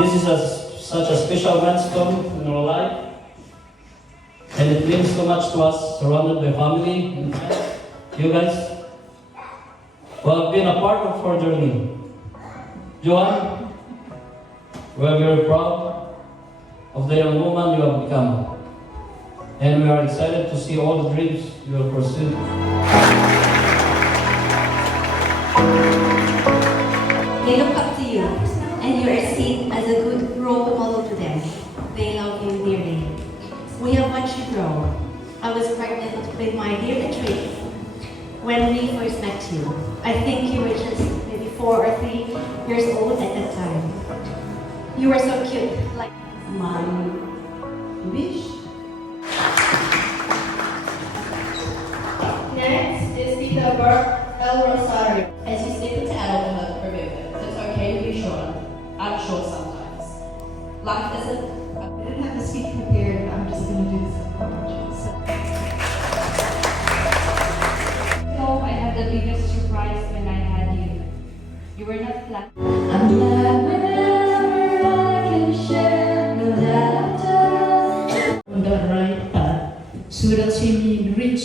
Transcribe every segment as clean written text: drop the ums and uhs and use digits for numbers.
This is such a special milestone in our life, and it means so much to us, surrounded by family and friends. You guys who have been a part of our journey. Johan, we are very proud of the young woman you have become, and we are excited to see all the dreams you will pursue. They look up to you, and you are seen as a good role model to them. They love you dearly. We have watched you grow. I was pregnant with my dear Patrick when we first met you. I think you were just maybe 4 or 3 years old at that time. You were so cute, like my wish. Next is Tita El Rosario. As you step into adulthood, remember, it's okay to be short. I'm short sometimes. Life isn't. I didn't have the speech prepared, but I'm just going to do this apology. So I had the biggest surprise when I had you. You were not planned. I'm glad whenever I can share the laughter on the right path, so that she may reach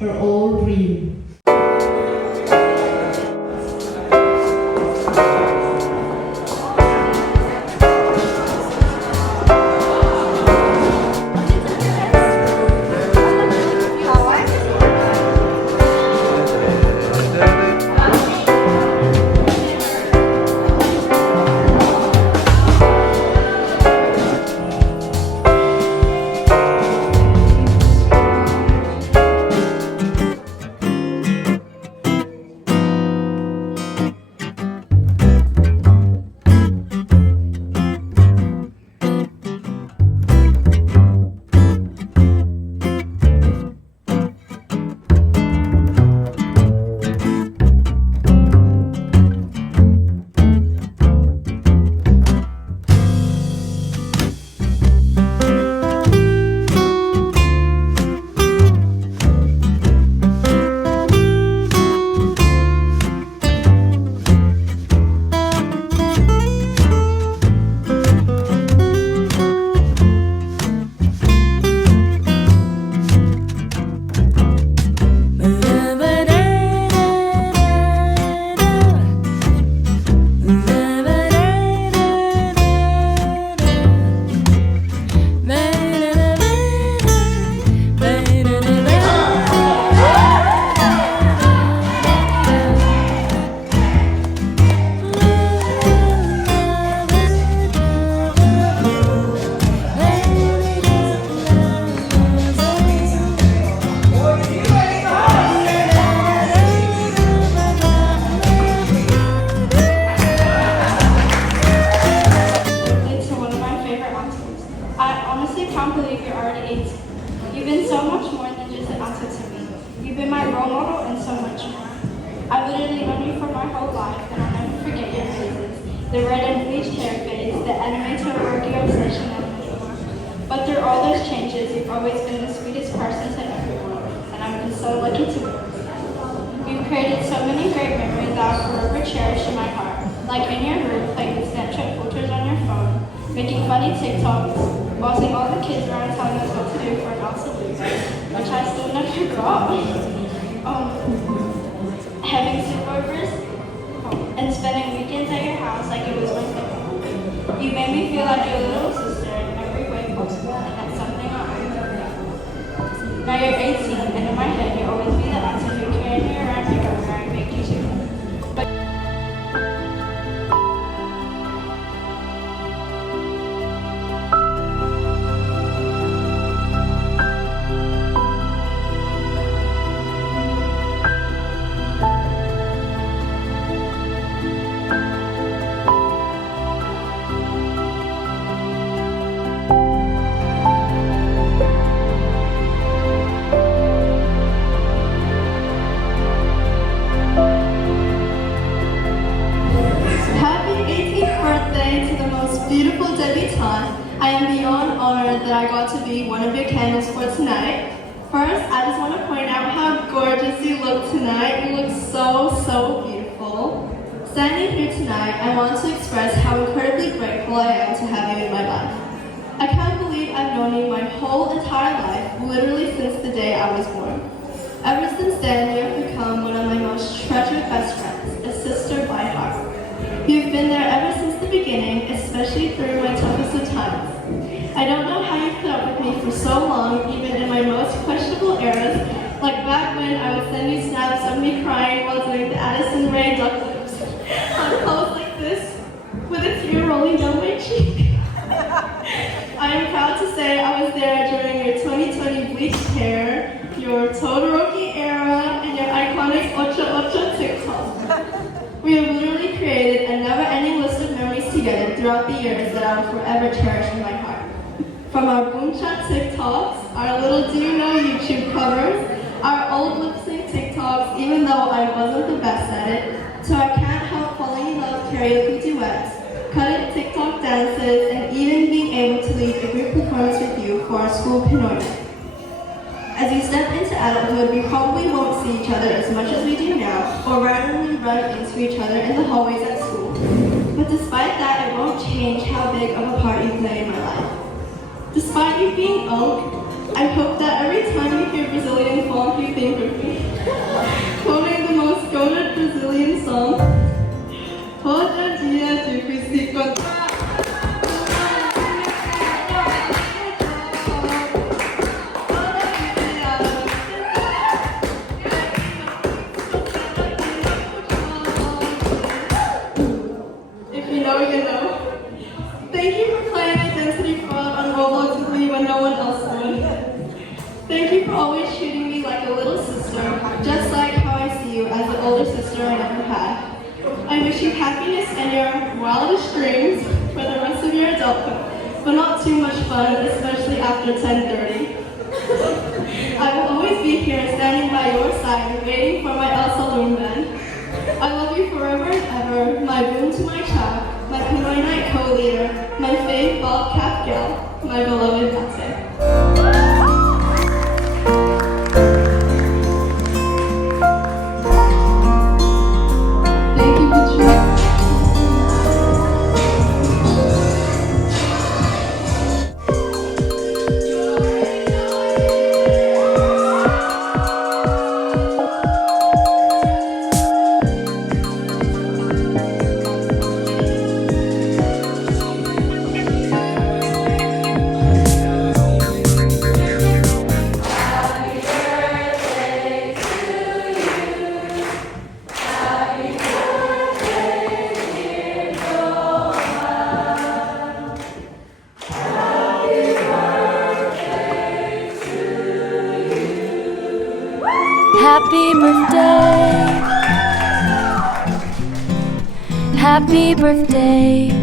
her old dream. The red and bleached hair fades, the anime to a working obsession anymore. But through all those changes, you've always been the sweetest person to everyone, and I've been so lucky to work with you. You've created so many great memories that I'll forever cherish in my heart, like in your room, playing with Snapchat filters on your phone, making funny TikToks, bossing all the kids around telling us what to do for an absolute, which I still never got. Having sleepovers and spending weekends at your house like it was my family. You made me feel like your little sister in every way possible, and that's something I'll always remember. Now you're 18, and in my head, you'll always be the auntie who carried me around everywhere and made you too. honored that I got to be one of your candles for tonight. First, I just want to point out how gorgeous you look tonight. You look so beautiful. Standing here tonight, I want to express how incredibly grateful I am to have you in my life. I can't believe I've known you my whole entire life, literally since the day I was born. Ever since then, you have become one of my most treasured best friends, a sister by heart. You've been there ever since the beginning, especially through my toughest of times. I don't know how you put up with me for so long, even in my most questionable eras, like back when I would send you snaps of me crying while doing the Addison Rae duck lips on clothes like this, with a tear rolling down my cheek. I am proud to say I was there during your 2020 bleached hair, your Todoroki era, and your iconic Ocha Ocha TikTok. We have literally created a never-ending list of memories together throughout the years that I will forever cherish in my heart. From our boom chat TikToks, our little do you know YouTube covers, our old lip sync TikToks, even though I wasn't the best at it, to our can't help falling in love karaoke duets, cut TikTok dances, and even being able to lead a group performance with you for our school Pinoy. As we step into adulthood, we probably won't see each other as much as we do now, or randomly run into each other in the hallways at school. But despite that, it won't change how big of a part you play in my life. Despite you being old, I hope that every time you hear Brazilian funk, you think of me. Quoting the most goated Brazilian song, Hoje é dia de se encontrar. If you know, you know. Thank you for playing Identity Fraud on Roblox with me when no one else would. Thank you for always treating me like a little sister, just like how I see you as the older sister I never had. I wish you happiness and your wildest dreams for the rest of your adulthood, but not too much fun, especially after 10:30. I will always be here standing by your side, waiting for my El Saloon band. I love you forever and ever, my boon to my child, my Pinoy Night co-leader, my fave bald cap gal, my beloved Bate. Thank you, Patricia. Happy birthday. Happy birthday.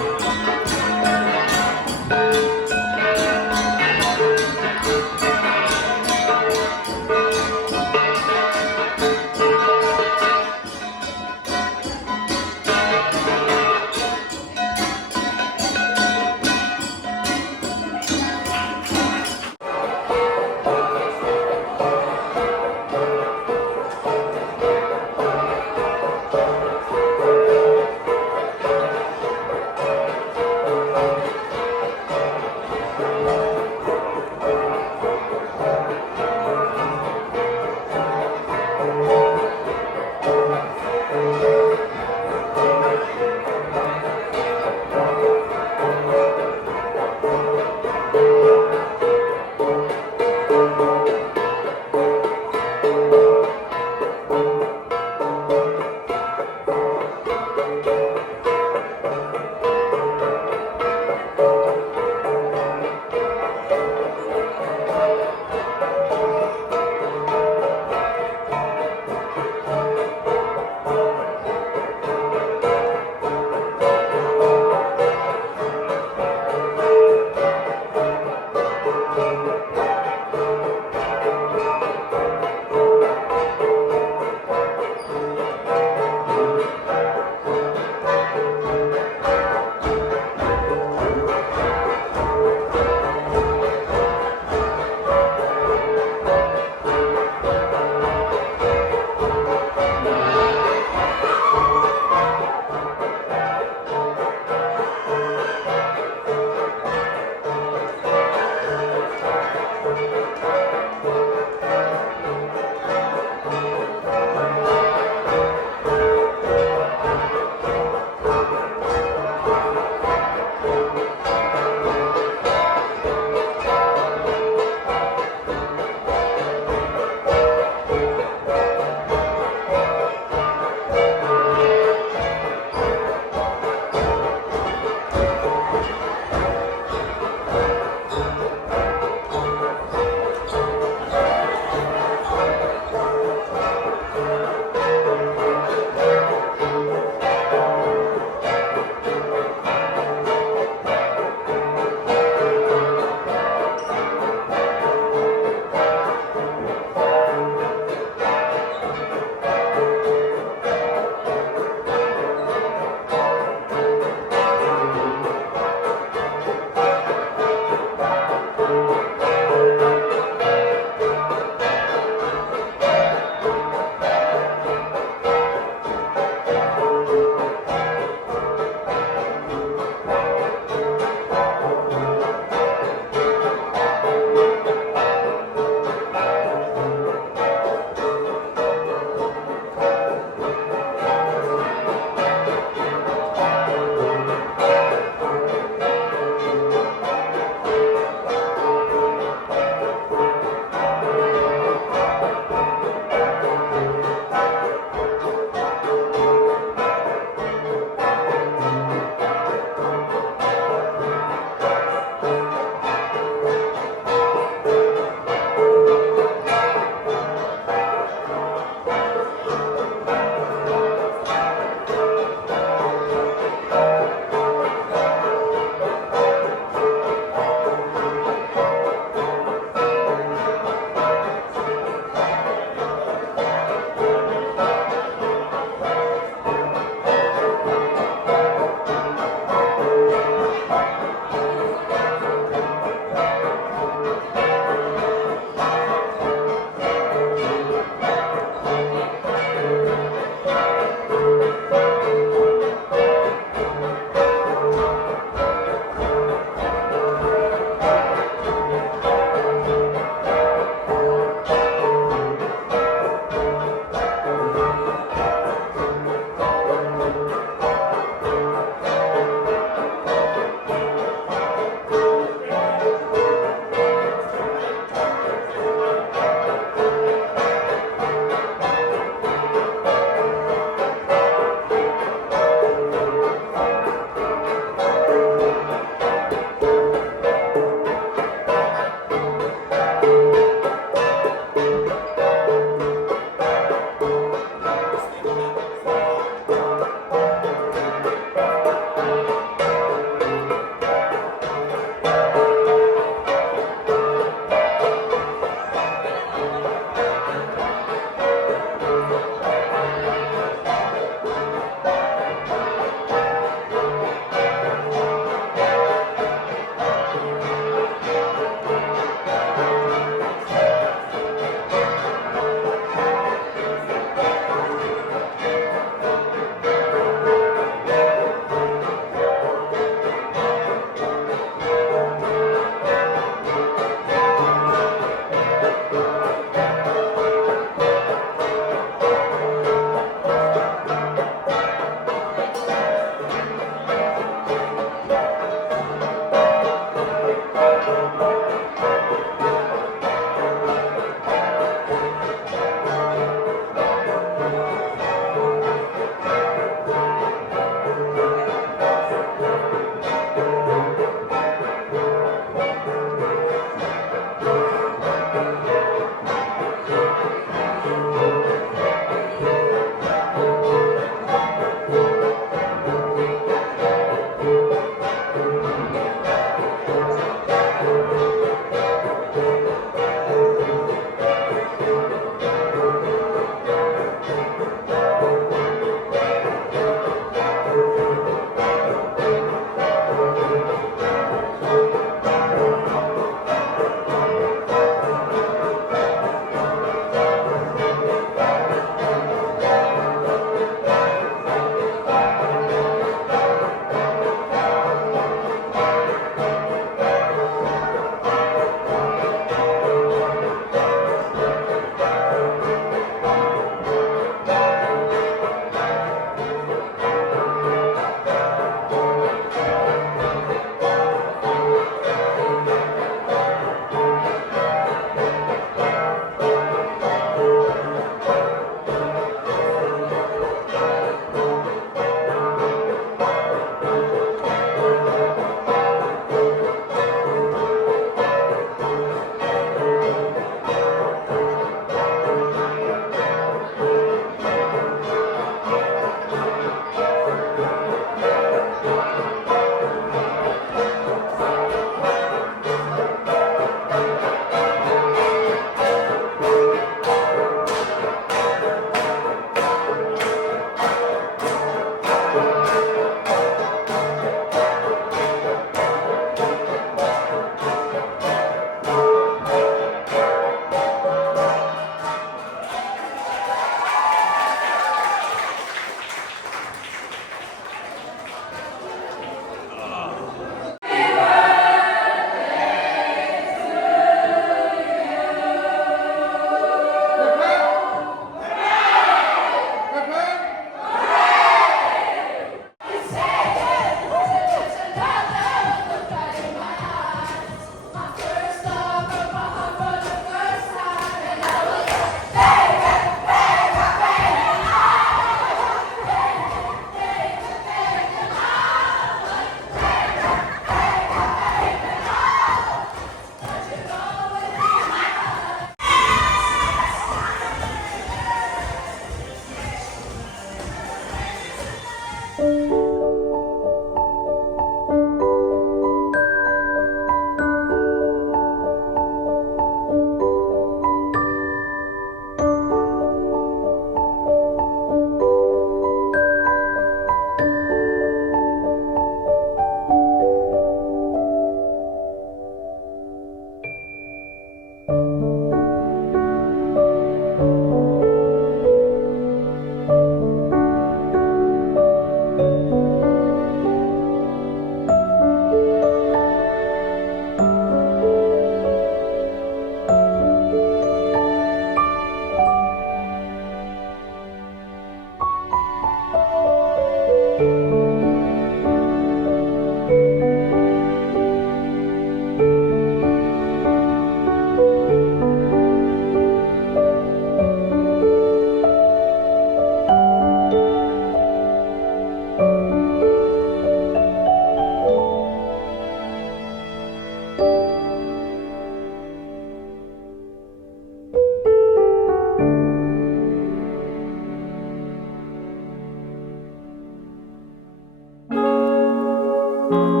you.